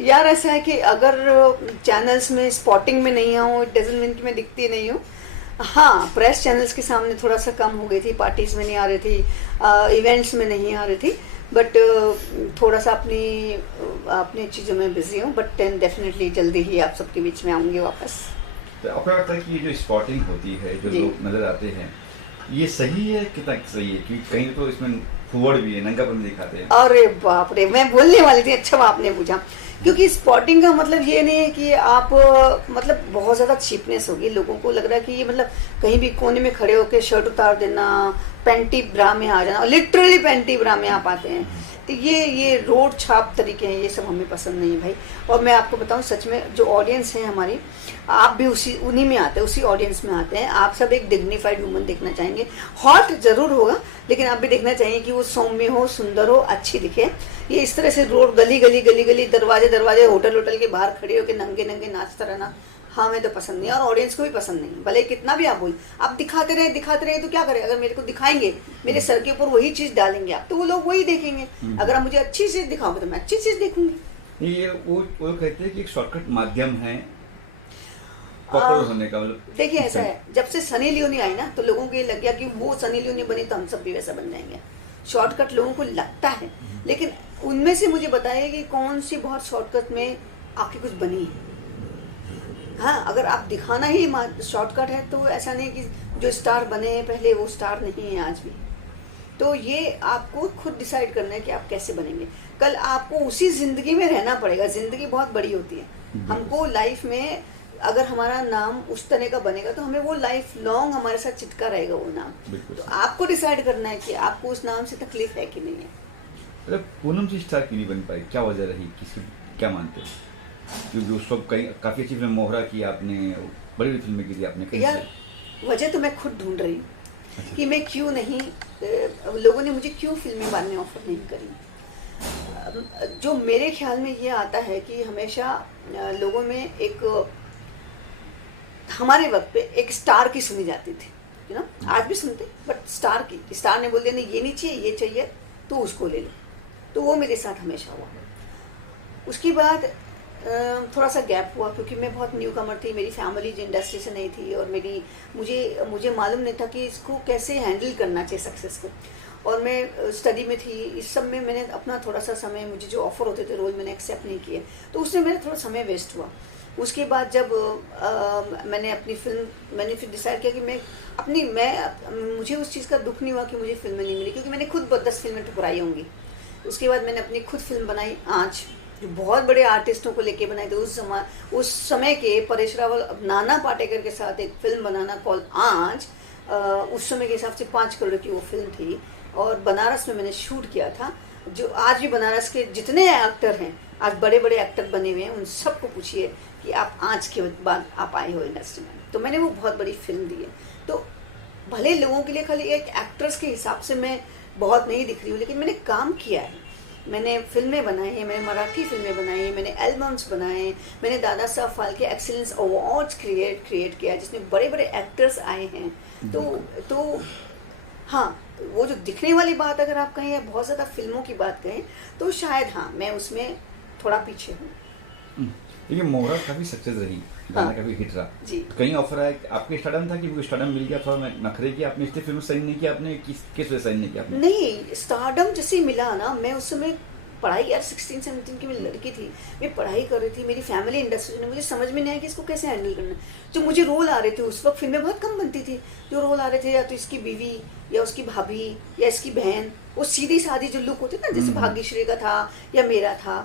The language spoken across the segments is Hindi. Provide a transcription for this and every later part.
यार ऐसा है कि अगर चैनल्स में स्पॉटिंग में नहीं आऊँ, इट डजंट मीन कि मैं दिखती नहीं हूँ। हाँ, प्रेस चैनल्स के सामने थोड़ा सा कम हो गई थी, पार्टीज में नहीं आ रही थी, इवेंट्स में नहीं आ रही थी, बट थोड़ा सा अपनी अपनी चीज़ों में बिजी हूँ, बट देन डेफिनेटली जल्दी ही आप सबके बीच में आऊँगी वापस। तो आपको लगता है कि ये जो स्पॉटिंग होती है, जो जी। लोग नजर आते हैं, ये सही है? कितना सही है? क्योंकि कहीं तो इसमें फुवड़ भी है, नंगापन भी दिखाते हैं। अरे बाप रे, मैं बोलने वाली थी, अच्छा आपने पूछा। क्योंकि स्पॉटिंग का मतलब ये नहीं है कि आप मतलब बहुत ज़्यादा चीपनेस होगी, लोगों को लग रहा है कि ये मतलब कहीं भी कोने में खड़े होकर शर्ट उतार देना, पैंटी ब्रा में आ जाना, लिटरली पैंटी ब्रा में आप आते हैं, तो ये रोड छाप तरीके हैं, ये सब हमें पसंद नहीं है भाई। और मैं आपको बताऊं, सच में जो ऑडियंस है हमारी, आप भी उन्हीं में आते हैं, उसी ऑडियंस में आते हैं। आप सब एक डिग्निफाइड वुमन देखना चाहेंगे, हॉट जरूर होगा, लेकिन आप भी देखना चाहिए कि वो सौम्य हो, सुंदर हो, अच्छी दिखे। ये इस तरह से रोड गली गली गली गली, दरवाजे दरवाजे, होटल होटल के बाहर खड़े होकर नंगे नंगे नाचता रहना, हाँ मैं तो पसंद नहीं, और ऑडियंस को भी पसंद नहीं। भले कितना भी आप बोल, आप दिखाते रहे तो क्या करें? अगर मेरे को दिखाएंगे, मेरे सर के ऊपर वही चीज डालेंगे आप, तो वो लोग वही देखेंगे। अगर आप मुझे अच्छी चीज दिखाओगे तो मैं अच्छी चीज देखूंगी। ये वो कहते हैं कि एक शॉर्टकट माध्यम है पॉपुलर होने का। देखिए ऐसा है, जब से सनी लियोनी आई ना, तो लोगों को ये लग गया कि वो सनी लियोनी बनी तो हम सब भी वैसा बन जाएंगे। शॉर्टकट लोगों को लगता है, लेकिन उनमें से मुझे बताइए कि कौन सी बहुत शॉर्टकट में आके कुछ बनी है। हाँ, अगर आप दिखाना ही शॉर्टकट है, तो ऐसा नहीं कि जो स्टार बने हैं पहले वो स्टार नहीं है आज भी। तो ये आपको खुद डिसाइड करना है कि आप कैसे बनेंगे। कल आपको उसी जिंदगी में रहना पड़ेगा, जिंदगी बहुत बड़ी होती है। हमको लाइफ में अगर हमारा नाम उस तरह का बनेगा, तो हमें वो लाइफ लॉन्ग हमारे साथ चिटका रहेगा वो नाम। तो आपको डिसाइड करना है कि आपको उस नाम से तकलीफ है कि नहीं है। पूनम जी स्टार क्यों नहीं बन पाई? क्या वजह रही? किसकी क्या मानते हैं? क्योंकि उस वक्त कई काफ़ी अच्छी फिल्म मोहरा की आपने, बड़ी बड़ी फिल्में की थी आपने। यार वजह तो मैं खुद ढूंढ रही हूँ कि मैं क्यों नहीं, लोगों ने मुझे क्यों फिल्में बनने ऑफर नहीं करी। जो मेरे ख्याल में ये आता है कि हमेशा लोगों में एक, हमारे वक्त पे एक स्टार की सुनी जाती थी, यू नो, आज भी सुनते, बट स्टार की, स्टार ने बोल दिया नहीं ये नहीं चाहिए, ये चाहिए, तो उसको ले लो। तो वो मेरे साथ हमेशा हुआ। उसके बाद थोड़ा सा गैप हुआ, क्योंकि मैं बहुत न्यू कमर थी, मेरी फैमिली इंडस्ट्री से नहीं थी, और मुझे मालूम नहीं था कि इसको कैसे हैंडल करना चाहिए सक्सेस को। और मैं स्टडी में थी, इस सब में मैंने अपना थोड़ा सा समय, मुझे जो ऑफर होते थे रोल मैंने एक्सेप्ट नहीं किए, तो उससे मेरा थोड़ा समय वेस्ट हुआ। उसके बाद जब मैंने फिर डिसाइड किया कि मुझे उस चीज़ का दुख नहीं हुआ कि मुझे फिल्में नहीं मिली, क्योंकि मैंने खुद 10 फिल्में ठुकराई होंगी। उसके बाद मैंने अपनी खुद फिल्म बनाई आँच, जो बहुत बड़े आर्टिस्टों को लेके बनाए थे। उस समय के परेश रावल, नाना पाटेकर के साथ एक फिल्म बनाना कॉल आँच, उस समय के हिसाब से 5 करोड़ की वो फिल्म थी, और बनारस में मैंने शूट किया था। जो आज भी बनारस के जितने एक्टर हैं, आज बड़े बड़े एक्टर बने हुए हैं, उन सबको पूछिए कि आप आँच के बाद आप आए हो इंडस्ट्री में, तो मैंने वो बहुत बड़ी फिल्म दी है। तो भले लोगों के लिए खाली एक एक्ट्रेस के हिसाब से मैं बहुत नहीं दिख रही हूँ, लेकिन मैंने काम किया है, मैंने फिल्में बनाई हैं, मैंने मराठी फिल्में बनाई हैं, मैंने एल्बम्स बनाए, मैंने Dada Saheb Phalke excellence awards create किया, जिसमें बड़े बड़े एक्टर्स आए हैं। तो हाँ, वो जो दिखने वाली बात अगर आप कहें, या बहुत ज़्यादा फिल्मों की बात कहें, तो शायद हाँ मैं उसमें थोड़ा पीछे हूँ। देखिए मोहरा काफ़ी सक्सेस रही, गाना काफ़ी हिट रहा जी। तो कहीं ऑफर आया, आपके स्टारडम था कि स्टारडम मिल गया, थोड़ा नखरे किया आपने, इसलिए फिल्म साइन नहीं किया आपने? किस वजह साइन नहीं किया आपने? नहीं, स्टारडम जैसे मिला ना, मैं उस समय पढ़ाई, यार 16-17 की मैं लड़की थी, मैं पढ़ाई कर रही थी, मेरी फैमिली इंडस्ट्री ने, मुझे समझ में नहीं आया कि इसको कैसे हैंडल करना है। जो मुझे रोल आ रहे थे उस वक्त, फिल्में बहुत कम बनती थी, जो रोल आ रहे थे या तो इसकी बीवी या उसकी भाभी या इसकी बहन, वो सीधी सादी जो लुक होती ना, जैसे भाग्यश्री का था या मेरा था।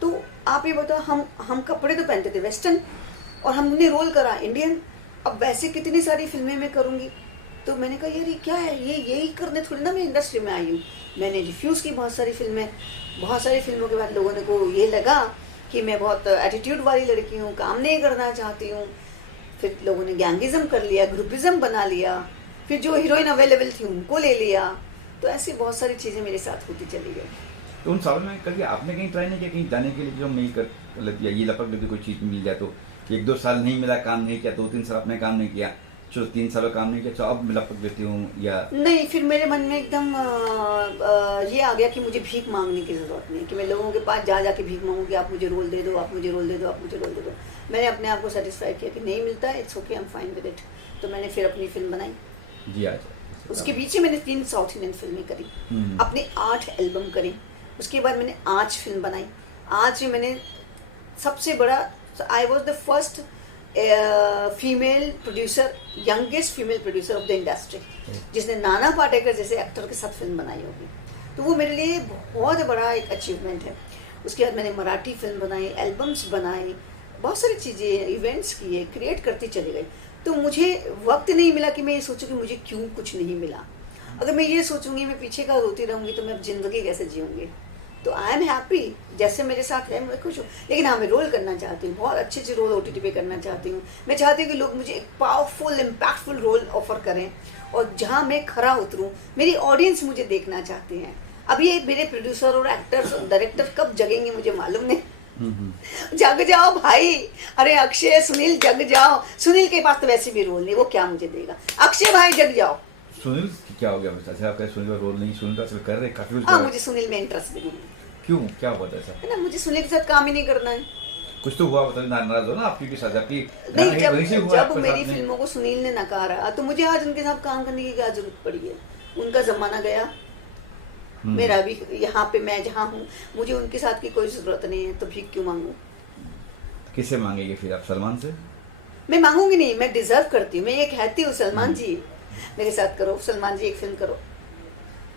तो आप ये बताओ, हम कपड़े तो पहनते थे वेस्टर्न, और हमने रोल करा इंडियन। अब वैसे कितनी सारी फिल्में मैं करूँगी, तो मैंने कहा यार ये क्या है, यही करने थोड़ी ना मैं इंडस्ट्री में आई हूँ। मैंने रिफ्यूज़ की बहुत सारी फिल्में। बहुत सारी फिल्मों के बाद लोगों को ये लगा कि मैं बहुत एटीट्यूड वाली लड़की हूँ, काम नहीं करना चाहती हूँ। फिर लोगों ने गैंगिज्म कर लिया, ग्रुपिज्म बना लिया, फिर जो हीरोइन अवेलेबल थी उनको ले लिया। तो ऐसी बहुत सारी चीज़ें मेरे साथ होती चली गई। तो उन सालों में कभी आपने कहीं ट्राई नहीं किया कहीं जाने के लिए, जो नहीं कर लेती है ये लपक लेती कोई चीज़ मिल जाए तो? 1-2 साल नहीं मिला, काम नहीं किया, 2-3 साल आपने काम नहीं किया, चलो 3 साल काम नहीं किया, चलो अब लपक लेती हूँ, या नहीं, फिर मेरे मन में एकदम ये आ गया कि मुझे भीख मांगने की ज़रूरत नहीं, कि मैं लोगों के पास जा के भीख मांगूँ कि आप मुझे रोल दे दो, आप मुझे रोल दे दो, आप मुझे रोल दे दो। मैंने अपने आप को सेटिस्फाई किया कि नहीं मिलता है, it's okay, I am fine with it. तो मैंने फिर अपनी फिल्म बनाई। जी आज उसके पीछे मैंने 3 साउथ इंडियन फिल्में करी, अपनी 8 एल्बम करी। उसके बाद मैंने 8 फिल्म बनाई। आज मैंने सबसे बड़ा, I was the first female producer, youngest female producer of the industry, जिसने नाना पाटेकर जैसे एक्टर के साथ फिल्म बनाई होगी। तो वो मेरे लिए बहुत बड़ा एक अचीवमेंट है। उसके बाद मैंने मराठी फिल्म बनाई, एल्बम्स बनाई, बहुत सारी चीज़ें, इवेंट्स किए, क्रिएट करती चली गई। तो मुझे वक्त नहीं मिला कि मैं ये सोचूं कि मुझे क्यों कुछ नहीं मिला। अगर मैं ये सोचूंगी मैं पीछे का रोती रहूंगी तो मैं अब जिंदगी कैसे जीऊंगी। तो आई एम हैप्पी, जैसे मेरे साथ है मैं खुश हूँ। लेकिन हाँ, मैं रोल करना चाहती हूँ, बहुत अच्छे अच्छे रोल OTT पे करना चाहती हूँ। मैं चाहती हूँ कि लोग मुझे एक पावरफुल इम्पैक्टफुल रोल ऑफर करें, और जहाँ मैं खरा उतरूँ, मेरी ऑडियंस मुझे देखना चाहती हैं। अब ये मेरे प्रोड्यूसर और एक्टर्स और डायरेक्टर कब जगेंगे मुझे मालूम नहीं। जग जाओ भाई, अरे अक्षय सुनील जग जाओ। सुनील के पास तो वैसे भी रोल नहीं, वो क्या मुझे देगा। अक्षय भाई जग जाओ। सुनील क्या हो गया? अच्छा, आप सुनील का रोल नहीं, सुनील का असल कर रहे काफी। हाँ, मुझे सुनील में इंटरेस्ट भी नहीं है। क्यों, क्या हुआ था ऐसा? है ना, मुझे सुनील के साथ काम ही नहीं करना है। कुछ तो हुआ, बताइए। नाराज हो ना आपकी भी साथ आपकी? नहीं, जब मेरी फिल्मों को सुनील ने नकारा तो मुझे आज उनके साथ काम करने की क्या जरूरत पड़ी है। उनका जमाना गया, मेरा भी यहाँ पे मैं जहाँ हूँ, मुझे उनके साथ की कोई जरूरत नहीं है, तो भीख क्यों मांगू। किससे मांगेंगे फिर आप? सलमान से? मैं मांगूंगी नहीं, मैं डिजर्व करती हूँ। मैं ये कहती हूँ सलमान जी मेरे साथ करो, सलमान जी एक फिल्म करो।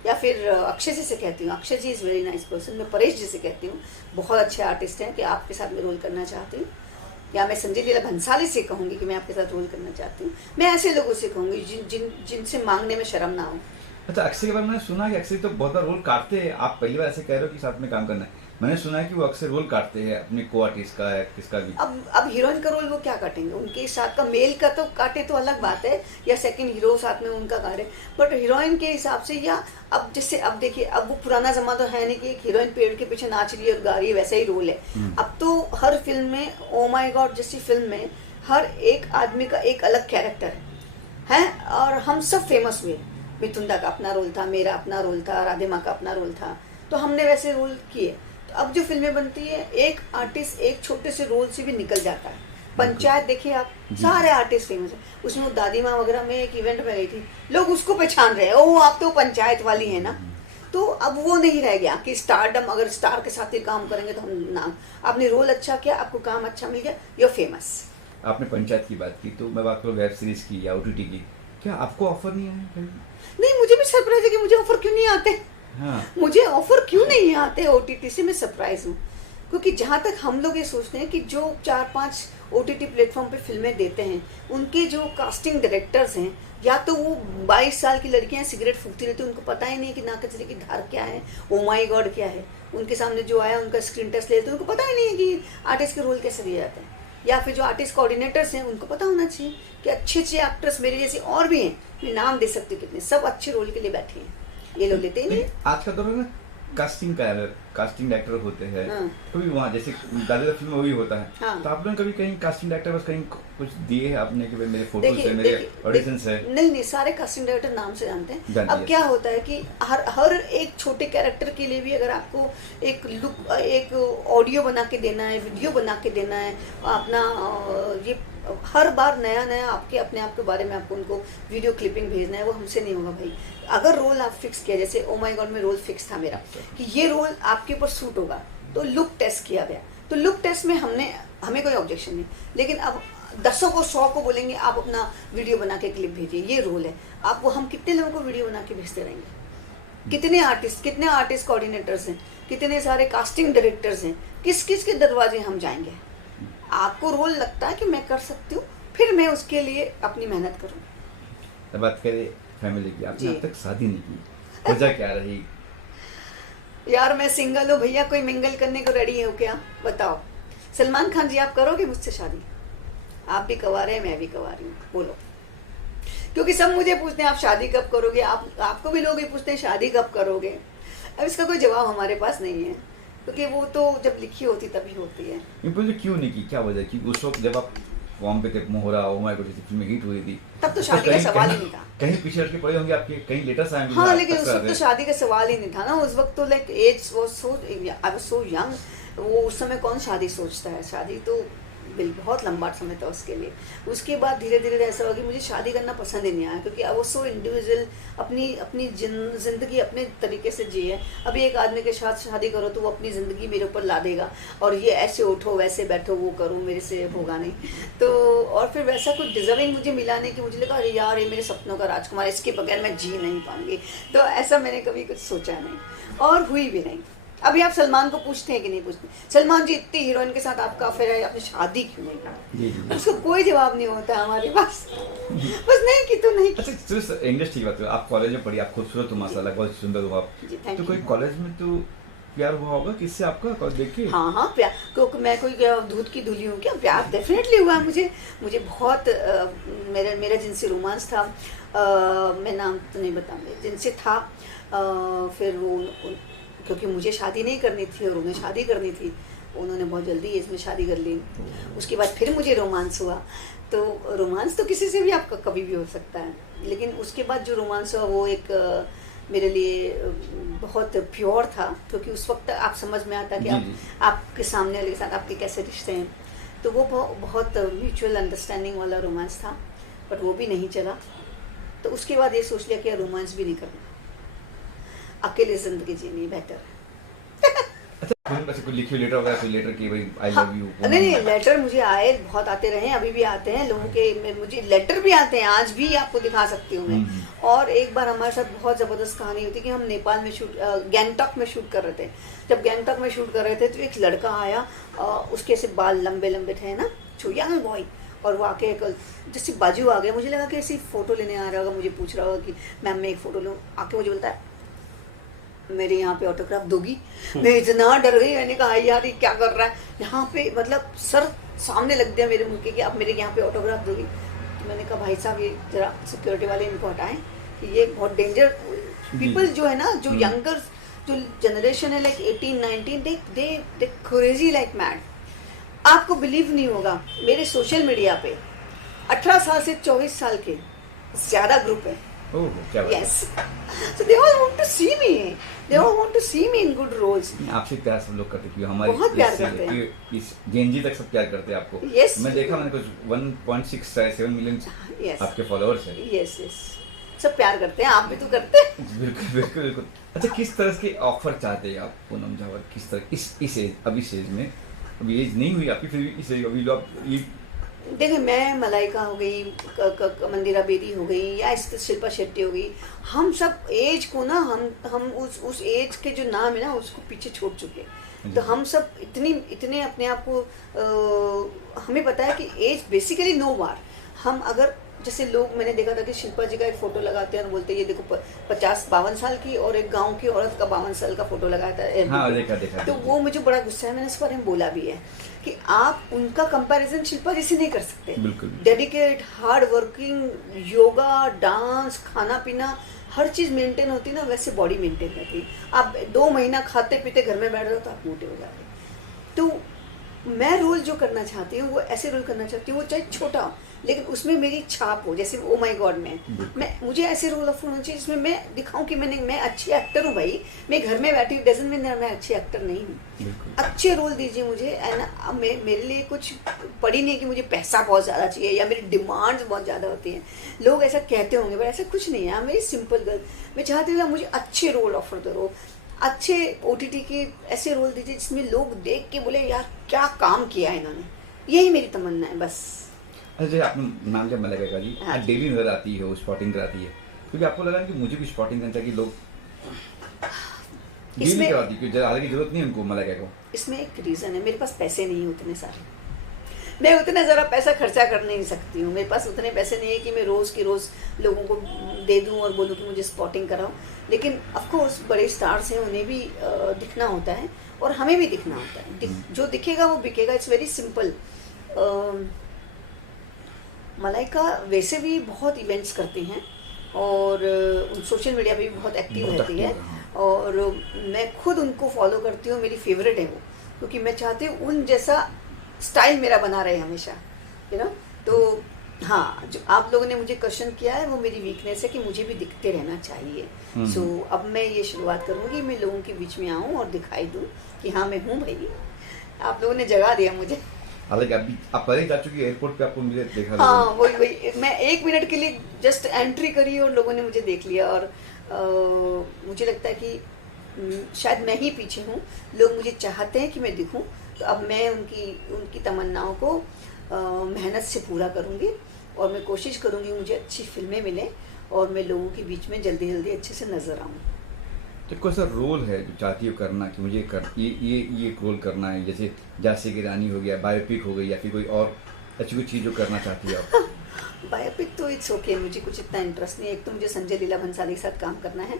या फिर अक्षय जी से कहती हूँ, अक्षय जी इज़ वेरी नाइस पर्सन। मैं परेश जी से कहती हूँ, बहुत अच्छे आर्टिस्ट हैं, कि आपके साथ मैं रोल करना चाहती हूँ। या मैं संजय लीला भंसाली से कहूँगी कि मैं आपके साथ रोल करना चाहती हूँ। मैं ऐसे लोगों से कहूँगी जिनसे मांगने में शर्म ना हो। अच्छा, अक्षय के बारे में मैंने सुना कि अक्षय तो बहुत बार रोल काटते हैं। आप पहली बार ऐसे कह रहे हो कि साथ में काम करना है। मैंने सुना है कि वो अक्सर रोल काटते हैं अपने को आर्टिस्ट का है, किसका भी। अब हीरोइन का रोल वो क्या काटेंगे? उनके साथ का मेल का तो काटे तो अलग बात है, या सेकंड हीरो साथ में उनका काटे, बट हीरोइन के हिसाब से। या अब जैसे अब देखिए, अब वो पुराना जमाना तो है नहीं कि एक हीरोइन पेड़ के पीछे नाच रही है और गा रही है, वैसा ही रोल है। अब तो हर फिल्म में, ओ माई गॉड जैसी फिल्म में, हर एक आदमी का एक अलग कैरेक्टर है। और हम सब फेमस हुए। मिथुंदा का अपना रोल था, मेरा अपना रोल था, राधे माँ का अपना रोल था, तो हमने वैसे रोल किए। तो अब जो फिल्में बनती है, एक आर्टिस्ट एक छोटे से रोल से भी निकल जाता है। पंचायत देखिए आप, सारे आर्टिस्ट फेमस है उसमें। वो दादी माँ वगैरह में एक इवेंट में गई थी, लोग उसको पहचान रहे हैं, ओ आप तो पंचायत वाली है ना। तो अब वो नहीं रह गया कि स्टारडम, अगर स्टार के साथ ही काम करेंगे तो हम नाम, आपने रोल अच्छा किया, आपको काम अच्छा मिल गया, यू आर फेमस। आपने पंचायत की बात की, तो मैं बात करूँ वेब सीरीज की या OTT की, क्या आपको ऑफर नहीं आया? नहीं, मुझे भी सरप्राइज है कि मुझे ऑफर क्यों नहीं आते। हाँ। मुझे ऑफर क्यों नहीं आते OTT से, मैं सरप्राइज हूँ। क्योंकि जहाँ तक हम लोग ये सोचते हैं कि जो 4-5 OTT प्लेटफॉर्म पे फिल्में देते हैं, उनके जो कास्टिंग डायरेक्टर्स हैं, या तो वो 22 साल की लड़कियां सिगरेट फूकती रहती हैं, उनको पता ही नहीं कि नाकचरे की धार क्या है, ओ माई गॉड क्या है। उनके सामने जो आया उनका स्क्रीन टेस्ट लेते हैं, उनको पता ही नहीं है कि आर्टिस्ट के रोल कैसे दिए जाते हैं। या फिर जो आर्टिस्ट कोऑर्डिनेटर्स हैं, उनको पता होना चाहिए कि अच्छे अच्छे एक्ट्रेस मेरे जैसे और भी हैं, मैं नाम दे सकती हूँ कितने, सब अच्छे रोल के लिए बैठे हैं, ये लोग लेते ही नहीं। आज का दौर है ना, कास्टिंग का है, कास्टिंग डायरेक्टर होते हैं। हाँ। कभी वहाँ जैसे दादा फिल्म में वही होता है। हाँ। तो आप लोग कभी कहीं कास्टिंग डायरेक्टर बस कहीं कुछ दिए हैं आपने कि भाई मेरे फोटोज है, मेरे ऑडिशंस है? नहीं, सारे कास्टिंग डायरेक्टर नाम से जानते हैं। अब क्या होता है कि हर एक छोटे कैरेक्टर के लिए भी अगर आपको एक लुक, एक ऑडियो बना के देना है, वीडियो बना के देना है, अपना ये हर बार नया नया आपके अपने आप के बारे में आपको उनको वीडियो क्लिपिंग भेजना है, वो हमसे नहीं होगा भाई। अगर रोल आप फिक्स किया, जैसे ओ माई गॉड में रोल फिक्स था मेरा कि ये रोल आपके ऊपर सूट होगा, तो लुक टेस्ट किया गया। तो लुक टेस्ट में हमें कोई ऑब्जेक्शन नहीं। लेकिन अब 10 को 100 को बोलेंगे आप अपना वीडियो बना के क्लिप भेजिए, ये रोल है आपको, हम कितने लोगों को वीडियो बना के भेजते रहेंगे? कितने आर्टिस्ट कोऑर्डिनेटर्स हैं, कितने सारे कास्टिंग डायरेक्टर्स हैं, किस किस के दरवाजे हम जाएंगे? आपको रोल लगता है कि मैं कर सकती हूँ, फिर मैं उसके लिए अपनी मेहनत करूँ। बात करें फैमिली की, आपने अब तक शादी नहीं की, वजह क्या रही? यार मैं सिंगल हूँ भैया, कोई मिंगल करने को रेडी हो क्या? बताओ। सलमान खान जी, आप करोगे मुझसे शादी? आप भी कवारे हैं, मैं भी कवारी हूँ, बोलो। क्योंकि सब मुझे पूछते हैं आप शादी कब करोगे, आपको भी लोग ही पूछते हैं शादी कब करोगे। अब इसका कोई जवाब हमारे पास नहीं है, क्योंकि वो तो जब लिखी होती तभी होती है। क्यों नहीं की, क्या वजह की? उस वक्त जब आप फॉर्म पे थे, मोहरा, ओ माय गॉड जैसी फिल्में हिट हुई थी। तब तो शादी का सवाल ही नहीं था। कहीं पीछे हट के पड़े होंगे आपके, कहीं लेटेस्ट आए होंगे। हाँ, लेकिन उस वक्त तो शादी का सवाल ही नहीं था ना। उस वक्त तो like age was so, I was so young. वो उस समय कौन शादी सोचता है, शादी तो बहुत लंबा समय था उसके लिए। उसके बाद धीरे धीरे ऐसा हुआ कि मुझे शादी करना पसंद ही नहीं आया, क्योंकि अब वो सो इंडिविजुअल अपनी जिंदगी अपने तरीके से जिए। अभी एक आदमी के साथ शादी करो तो वो अपनी ज़िंदगी मेरे ऊपर ला देगा, और ये ऐसे उठो वैसे बैठो वो करो, मेरे से होगा नहीं। तो और फिर वैसा कुछ डिजर्विंग मुझे मिला नहीं कि मुझे लगा अरे यार ये मेरे सपनों का राजकुमार, इसके बगैर मैं जी नहीं पाऊंगी। तो ऐसा मैंने कभी कुछ सोचा नहीं और हुई भी नहीं। अभी आप सलमान को पूछते हैं कि नहीं पूछते, सलमान जी इतनी हीरोइन के साथ आपका अफेयर है, आपने शादी क्यों नहीं की? उसको कोई जवाब नहीं होता हमारे पास। बस नहीं की तो नहीं की। अच्छा, सिर्फ इंडस्ट्री की बात करो, आप कॉलेज में पढ़ी, आप खूबसूरत हो माशाल्लाह, बहुत सुंदर हो आप। तो कोई कॉलेज में तो प्यार हुआ होगा किससे आपका, कॉलेज देख के? हाँ प्यार, क्योंकि मैं कोई दूध की धुली हूँ क्या? प्यार डेफिनेटली हुआ मुझे बहुत। मेरा जिनसे रोमांस था, मैं नाम तो नहीं बताऊंगी, जिनसे था। फिर वो, क्योंकि मुझे शादी नहीं करनी थी और उन्हें शादी करनी थी, उन्होंने बहुत जल्दी एज में शादी कर ली। उसके बाद फिर मुझे रोमांस हुआ। तो रोमांस तो किसी से भी आपका कभी भी हो सकता है, लेकिन उसके बाद जो रोमांस हुआ वो एक मेरे लिए बहुत प्योर था, क्योंकि उस वक्त आप समझ में आता कि आपके सामने वाले के साथ आपके कैसे रिश्ते हैं। तो वो बहुत म्यूचुअल अंडरस्टैंडिंग वाला रोमांस था, बट वो भी नहीं चला। तो उसके बाद ये सोच लिया कि रोमांस भी नहीं करना, अकेले जिंदगी जीनी बेहतर है। अच्छा, कोई लिखी लेटर वगैरह, कोई लेटर की भाई आई लव यू? नहीं, लेटर मुझे आए, बहुत आते रहे, अभी भी आते हैं लोगों के, मुझे लेटर भी आते हैं, आज भी आपको दिखा सकती हूँ मैं। और एक बार हमारे साथ बहुत ज़बरदस्त कहानी हुई थी कि हम नेपाल में गैंगटॉक में शूट कर रहे थे। जब गैंगटॉक में शूट कर रहे थे तो एक लड़का आया, उसके ऐसे बाल लंबे लंबे थे ना, यंग बॉय, और वो आके जैसे बाजू आ गया। मुझे लगा कि ऐसी फ़ोटो लेने आ रहा होगा, मुझे पूछ रहा होगा कि मैम मैं एक फ़ोटो लूँ। आके मुझे बोलता है मेरे यहाँ पे ऑटोग्राफ दोगी? मैं इतना डर गई, मैंने कहा यार ये क्या कर रहा है यहाँ पे, मतलब सर सामने लग गया मेरे मुंह के कि आप मेरे यहाँ पे ऑटोग्राफ दोगी। तो मैंने कहा भाई साहब ये जरा सिक्योरिटी वाले इनको हटाएं, कि ये बहुत डेंजर पीपल जो है ना, जो यंगर जो जनरेशन है लाइक 18-19, दे क्रेजी लाइक मैड। आपको बिलीव नहीं होगा, मेरे सोशल मीडिया पे 18 साल से 24 साल के ज़्यादा ग्रुप है। Yes. So they all want to see me. They all want to see me in good roles. आपसे प्यार सब लोग करते हैं, हमारे बहुत प्यार करते हैं। इस जेनजी तक सब प्यार करते हैं आपको। Yes. मैं देखा, मैंने कुछ 1.67 मिलियन आपके फॉलोअर्स हैं। Yes. सब प्यार करते हैं, आप भी तो करते हैं। बिल्कुल। अच्छा, किस तरह के ऑफर चाहते हैं आप पूनम जवाहर? किस तरह इस एज, अभी इस एज में, अभी एज नहीं हुई आपकी, फिर भी इस एज अभी लोग देखिए, मैं मलाइका हो गई, मंदिरा बेदी हो गई, या शिल्पा शेट्टी हो गई, हम सब एज को ना, हम उस एज के जो नाम है ना उसको पीछे छोड़ चुके। तो हम सब इतने अपने आप को हमें पता है कि एज बेसिकली नो वार। हम अगर जैसे लोग, मैंने देखा था कि शिल्पा जी का एक फोटो लगाते हैं और बोलते हैं ये देखो 50-52 साल की, और एक गांव की औरत का 52 साल का फोटो लगाता है। हाँ, देखा। तो वो मुझे बड़ा गुस्सा है, मैंने इस बारे में बोला भी है कि आप उनका कंपैरिजन शिल्पा जी से नहीं कर सकते। बिल्कुल। Dedicate, hard working, yoga, dance, खाना पीना, हर चीज़ मेंटेन होती है ना, वैसे बॉडी मेंटेन रहती। आप 2 महीना खाते पीते घर में बैठ रहे हो तो आप मोटे हो जाते। तो मैं रोल जो करना चाहती हूँ वो ऐसे रोल करना चाहती हूँ, वो चाहे छोटा हो लेकिन उसमें मेरी छाप हो। जैसे ओ माय गॉड में मुझे ऐसे रोल ऑफर होना चाहिए जिसमें मैं दिखाऊं कि मैं अच्छी एक्टर हूँ। भाई मैं घर में बैठी हूँ, डजंट मीन मैं अच्छी एक्टर नहीं हूँ। अच्छे रोल दीजिए मुझे। एंड मेरे लिए कुछ पड़ी नहीं कि मुझे पैसा बहुत ज़्यादा चाहिए या मेरी डिमांड्स बहुत ज़्यादा होती हैं। लोग ऐसा कहते होंगे पर ऐसा कुछ नहीं है। मैं सिंपल गर्ल, मैं चाहती हूँ मुझे अच्छे रोल ऑफर करो, अच्छे OTT के ऐसे रोल दीजिए जिसमें लोग देख के बोले यार क्या काम किया है इन्होंने। यही मेरी तमन्ना है बस। अच्छा, आपने नाम जब मलाइका जी डेली नजर आती है, वो स्पॉटिंग कराती है, क्योंकि आपको लगा कि मुझे भी स्पॉटिंग करना चाहिए कि लोग डेली कराती, क्योंकि हालांकि जरूरत नहीं है उनको मलाइका को। इसमें एक रीज़न है, मेरे पास पैसे नहीं उतने सारे, मैं उतना ज़रा पैसा खर्चा कर नहीं सकती हूँ। मेरे पास उतने पैसे नहीं है कि मैं रोज़ के रोज़ लोगों को दे दूँ और बोलूँ कि मुझे स्पॉटिंग कराओ। लेकिन ऑफकोर्स बड़े स्टार्स हैं, उन्हें भी दिखना होता है और हमें भी दिखना होता है। जो दिखेगा वो बिकेगा। It's very simple. मलाइका वैसे भी बहुत इवेंट्स करती हैं और सोशल मीडिया पे भी बहुत एक्टिव रहती है और मैं खुद उनको फॉलो करती हूँ। मेरी फेवरेट है वो, क्योंकि मैं चाहती हूँ उन जैसा स्टाइल मेरा बना रहे हमेशा, यू नो। तो हाँ, जो आप लोगों ने मुझे क्वेश्चन किया है वो मेरी वीकनेस है कि मुझे भी दिखते रहना चाहिए। सो अब मैं ये शुरुआत करूँगी, मैं लोगों के बीच में आऊँ और दिखाई दूँ कि हाँ मैं हूँ भाई, आप लोगों ने जगा दिया मुझे। हालांकि अभी आप पहले जा चुकी एयरपोर्ट पे, आपको मुझे देखा हाँ वही मैं 1 मिनट के लिए जस्ट एंट्री करी और लोगों ने मुझे देख लिया। और मुझे लगता है कि शायद मैं ही पीछे हूँ, लोग मुझे चाहते हैं कि मैं दिखूं। तो अब मैं उनकी तमन्नाओं को मेहनत से पूरा करूँगी और मैं कोशिश करूँगी मुझे अच्छी फिल्में मिलें और मैं लोगों के बीच में जल्दी जल्दी अच्छे से नज़र आऊँ। तो कोई सा रोल है जो चाहती हो करना कि मुझे ये रोल करना है, जैसे झांसी की रानी हो गया, बायोपिक हो गई, या फिर कोई और अच्छी कोई चीज़ जो करना चाहती है आप? बायोपिक तो इट्स ओके, मुझे कुछ इतना इंटरेस्ट नहीं है। एक तो मुझे संजय लीला भंसाली के साथ काम करना है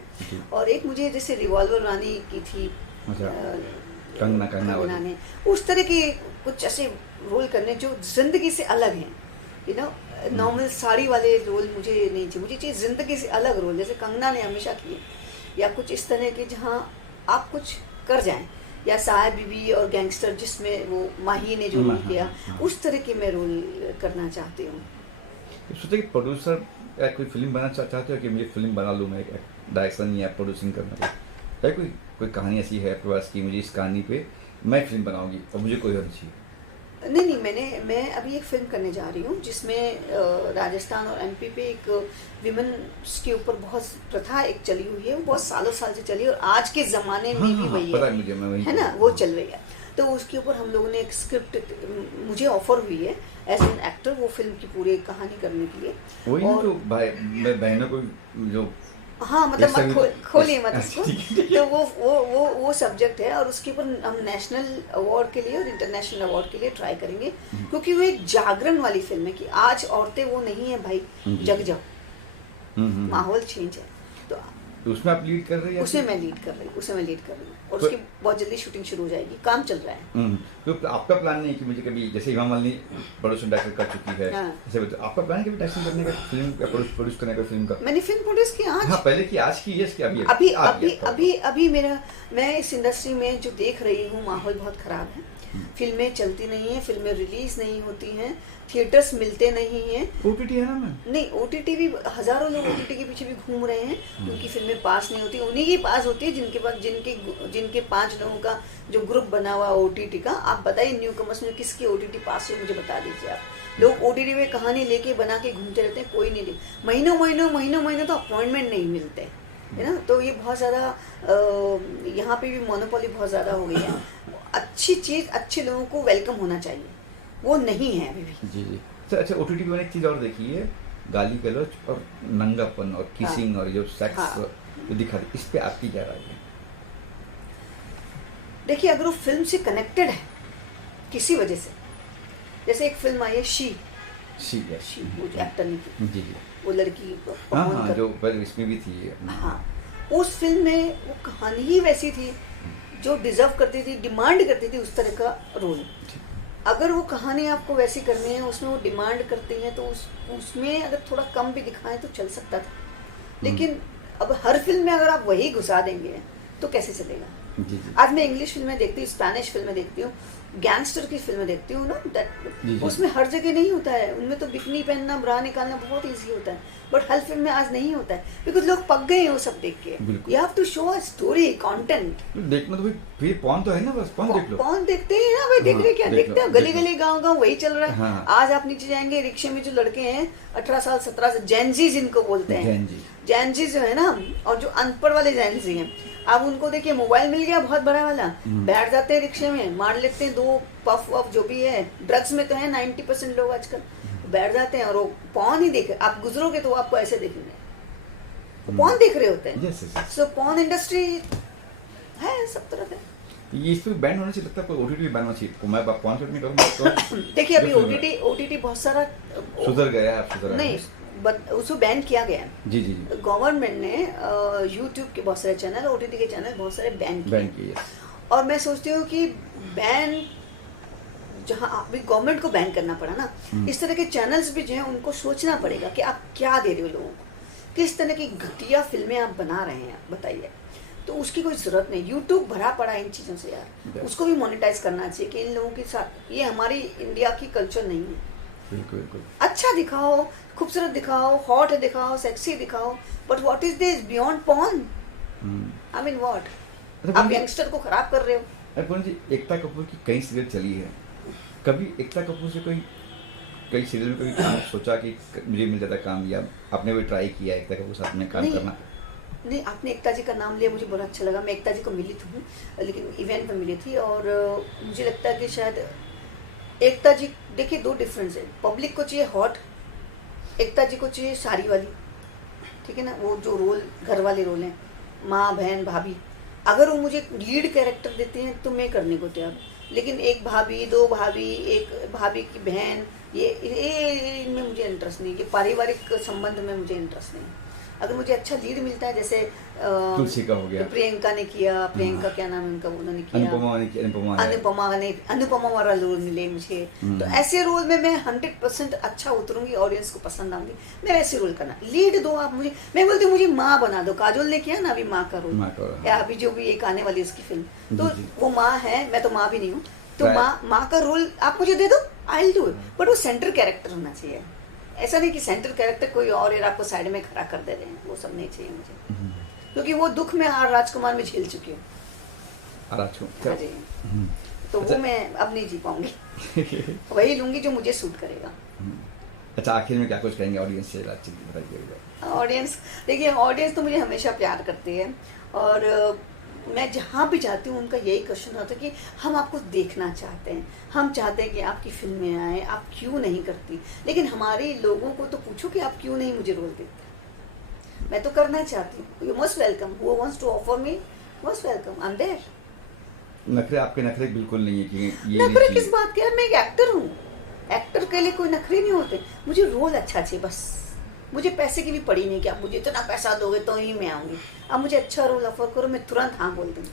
और एक मुझे जैसे रिवॉल्वर रानी की थी कंगना ने, उस तरह के कुछ ऐसे रोल करने जो जिंदगी से अलग हैं। यू नो, नॉर्मल साड़ी वाले रोल मुझे नहीं चाहिए, मुझे चाहिए जिंदगी से अलग रोल, जैसे कंगना ने हमेशा किए, या कुछ इस तरह के जहाँ आप कुछ कर जाएं, या साहब बीबी और गैंगस्टर जिसमें वो माही ने जो रोल किया, उस तरह के मैं रोल करना चाहती हूँ। तो सोचे कि प्रोड्यूसर या कोई फिल्म बनाना चाहते हो कि मुझे फिल्म बना लूँ मैं, डायरेक्शन या प्रोड्यूसिंग करना है, कोई कहानी ऐसी है आपके पास कि मुझे इस कहानी पे मैं फिल्म बनाऊंगी और मुझे कोई और चाहिए? नहीं, मैं अभी एक फिल्म करने जा रही हूँ जिसमें राजस्थान और एमपी पे एक विमेन्स के ऊपर बहुत प्रथा एक चली हुई है, वो बहुत सालों साल से चली है और आज के ज़माने में भी वही है ना, वो चल रही है। तो उसके ऊपर हम लोगों ने एक स्क्रिप्ट, मुझे ऑफर हुई है एज एन एक्टर वो फिल्म की पूरी कहानी करने के लिए। वही और जो बहनों को जो, हाँ मतलब मत खोलिए मत इसको। तो वो सब्जेक्ट है और उसके ऊपर हम नेशनल अवार्ड के लिए और इंटरनेशनल अवार्ड के लिए ट्राई करेंगे, क्योंकि वो एक जागरण वाली फिल्म है कि आज औरतें वो नहीं है भाई, जग जाओ, माहौल चेंज है। तो उसमें आप लीड कर रही हैं? उसमें मैं लीड कर रही हूँ और उसकी बहुत जल्दी शूटिंग शुरू हो जाएगी, काम चल रहा है। तो आपका प्लान नहीं कि मुझे कभी, जैसे इमाम मालिनी प्रोड्यूसर डायरेक्टर कर चुकी है, जैसे आपका प्लान है कभी डायरेक्शन करने का, फिल्म का प्रोड्यूस करने का फिल्म का? मैंने फिल्म प्रोड्यूस की आज, हाँ पहले की, आज की, यस की अभी मेरा, मैं इस इंडस्ट्री में जो देख रही हूँ माहौल बहुत खराब है। फिल्में चलती नहीं है, फिल्में रिलीज नहीं होती हैं, थिएटर्स मिलते नहीं हैं। ओटीटी है ना मैम? नहीं, ओटीटी भी हजारों लोग ओटीटी के पीछे भी घूम रहे हैं, उनकी फिल्में पास नहीं होती, उन्हीं की पास होती है जिनके पास, जिनके 5 लोगों का जो ग्रुप बना हुआ ओटीटी का। आप बताइए न्यू कमर्स में किसकी ओटीटी पास है, मुझे बता दीजिए आप। लोग ओटीटी में कहानी लेके बना के घूमते रहते हैं, कोई नहीं, महीनों तो अपॉइंटमेंट नहीं मिलते है ना। तो ये बहुत ज़्यादा यहाँ पे भी मोनोपोली बहुत ज़्यादा हो गई है। अच्छी चीज़ अच्छे लोगों को वेलकम होना चाहिए, वो नहीं है अभी भी। जी। अच्छा, ओटीटी में एक चीज़ और देखी है, गाली गलौज और नंगापन और किसिंग और जो सेक्स जो दिखा रही, इस पे आपकी क्या राय है? देखिए, अगर वो फिल्म से कनेक्टेड है किसी वजह से, जैसे एक फिल्म आई है शी, वो जो एक्टर ने की, जी, वो लड़की जो पर इसमें भी थी। हाँ, उस फिल्म में वो कहानी ही वैसी थी जो डिजर्व करती थी, डिमांड करती थी उस तरह का रोल। अगर वो कहानी आपको वैसी करनी है, उसमें वो डिमांड करती है, तो उसमें अगर थोड़ा कम भी दिखाएं तो चल सकता था। लेकिन अब हर फिल्म में अगर आप वही घुसा देंगे तो कैसे चलेगा? आज मैं इंग्लिश फिल्में देखती हूँ, स्पेनिश फिल्में देखती हूँ, गैंगस्टर की फिल्में देखती हूँ ना, उसमें हर जगह नहीं होता है, उनमें तो बिकनी पहनना, ब्रा निकालना बहुत इजी होता है, बट हर फिल्म में आज नहीं होता है, बिकॉज लोग पक गए हैं वो सब देख के। You have to show a story, content देखना। तो फिर पॉन तो है ना, बस पॉन देख लो। पॉन देखते हैं ना भाई, देख रहे क्या देखते हैं, गली गली गांव गांव वही चल रहा है। आज आप नीचे जाएंगे, रिक्शे में जो लड़के हैं 18 साल 17 साल, जैनजी जिनको बोलते हैं, जैनजी जो है ना, और जो अनपढ़ वाले जैनजी हैं, आप उनको देखिए, मोबाइल मिल गया बहुत बड़ा वाला, बैठ जाते हैं रिक्शे में, मार लेते हैं 2 पफ वफ जो भी है, ड्रग्स में तो है 90% लोग आजकल, बैठ जाते हैं और वो पॉन ही देख, आप गुजरोगे तो आपको ऐसे देखेंगे, तो पॉन देख रहे होते हैं। सो पॉन इंडस्ट्री है सब तरफ है। ये इस पे बैन होना चाहिए, लगता है ओटीटी बैन होना चाहिए। मैं पॉन नहीं करूंगा तो देखिए, अभी ओटीटी बहुत सारा सुधर गया, नहीं उसको बैन किया गया। जी। गवर्नमेंट ने यूट्यूब के बहुत सारे चैनल, ओटीटी के चैनल बहुत सारे बैन किए। और मैं सोचती हूँ कि बैन, जहाँ अभी गवर्नमेंट को बैन करना पड़ा ना, इस तरह के चैनल्स भी जो हैं उनको सोचना पड़ेगा कि आप क्या दे रहे हो लोगों को, किस तरह की घटिया फिल्में आप बना रहे हैं, बताइए। तो उसकी कोई जरूरत नहीं, यूट्यूब भरा पड़ा है इन चीज़ों से यार, उसको भी मोनेटाइज करना चाहिए कि इन लोगों के साथ, ये हमारी इंडिया की कल्चर नहीं है। बिल्कुल बिल्कुल। अच्छा दिखाओ, खूबसूरत दिखाओ, हॉट दिखाओ, सेक्सी दिखाओ, but what is this beyond porn? I mean what? अच्छा, आप यंगस्टर को खराब कर रहे हो। अरे पूनम जी, एकता कपूर की कई सीरियल चली है, कभी एकता कपूर से कोई कई सीरियल में कभी काम सोचा कि मुझे मिल जाता काम, या आपने भी ट्राई किया एकता कपूर के साथ में काम नहीं। करना? नहीं, आपने एकता जी का नाम लिया, मुझे बड़ा अच्छा लगा। मैं एकता जी को मिली थी, लेकिन इवेंट में मिली थी, और मुझे लगता है कि शायद एकता जी, देखिए दो डिफरेंस है। पब्लिक को चाहिए हॉट, एकता जी को चाहिए साड़ी वाली, ठीक है ना। वो जो रोल, घर वाले रोल हैं, माँ बहन भाभी, अगर वो मुझे लीड कैरेक्टर देते हैं तो मैं करने को तैयार हूँ। लेकिन एक भाभी, दो भाभी, एक भाभी की बहन, ये इनमें मुझे इंटरेस्ट नहीं, कि पारिवारिक संबंध में मुझे इंटरेस्ट नहीं। अगर मुझे अच्छा लीड मिलता है, जैसे तुलसी का हो गया, प्रियंका ने किया, प्रियंका क्या नाम है उनका, उन्होंने किया, अनुपमा वाला रोल मिले मुझे, तो ऐसे रोल में मैं 100% अच्छा उतरूंगी, ऑडियंस को पसंद आऊंगी। मैं ऐसे रोल करना, लीड दो आप मुझे। मैं बोलती हूँ मुझे माँ बना दो। काजोल ने किया ना अभी माँ का रोल, या अभी जो भी एक आने वाली उसकी फिल्म, तो वो माँ है, मैं तो माँ भी नहीं हूँ, तो माँ का रोल आप मुझे दे दो, I will do it, but वो सेंटर कैरेक्टर होना चाहिए। ऐसा नहीं कि सेंटर कैरेक्टर कोई और आपको साइड में खड़ा कर दे रहे हैं, वो सब नहीं चाहिए मुझे, क्योंकि वो दुख में राजकुमार में झेल चुकी हूँ। हाँ जी, तो वो मैं अब नहीं जी पाऊंगी। वही लूंगी जो मुझे सूट करेगा। अच्छा, आखिर में क्या कुछ कहेंगे ऑडियंस से, बातचीत बताइएगा। ऑडियंस, देखिए ऑडियंस तो मुझे हमेशा प्यार करती है, और मैं जहाँ भी जाती हूँ उनका यही क्वेश्चन होता है कि हम आपको देखना चाहते हैं, हम चाहते हैं कि आपकी फिल्में आए, आप क्यों नहीं करती। लेकिन हमारे लोगों को तो पूछो कि आप क्यों नहीं मुझे रोल देते। मैं तो करना चाहती हूँ, you most welcome, who wants to offer me, most welcome, I am there. नखरे, आपके नखरे बिल्कुल नहीं है कि ये नखरे किस बात के यार, मैं एक एक्टर हूँ, एक्टर के लिए कोई नखरे नहीं होते। मुझे रोल अच्छा चाहिए बस, मुझे पैसे की भी पड़ी नहीं कि आप मुझे इतना पैसा दोगे तो ही मैं आऊंगी। अब मुझे अच्छा रोल ऑफर करो, मैं तुरंत हाँ बोल दूंगी।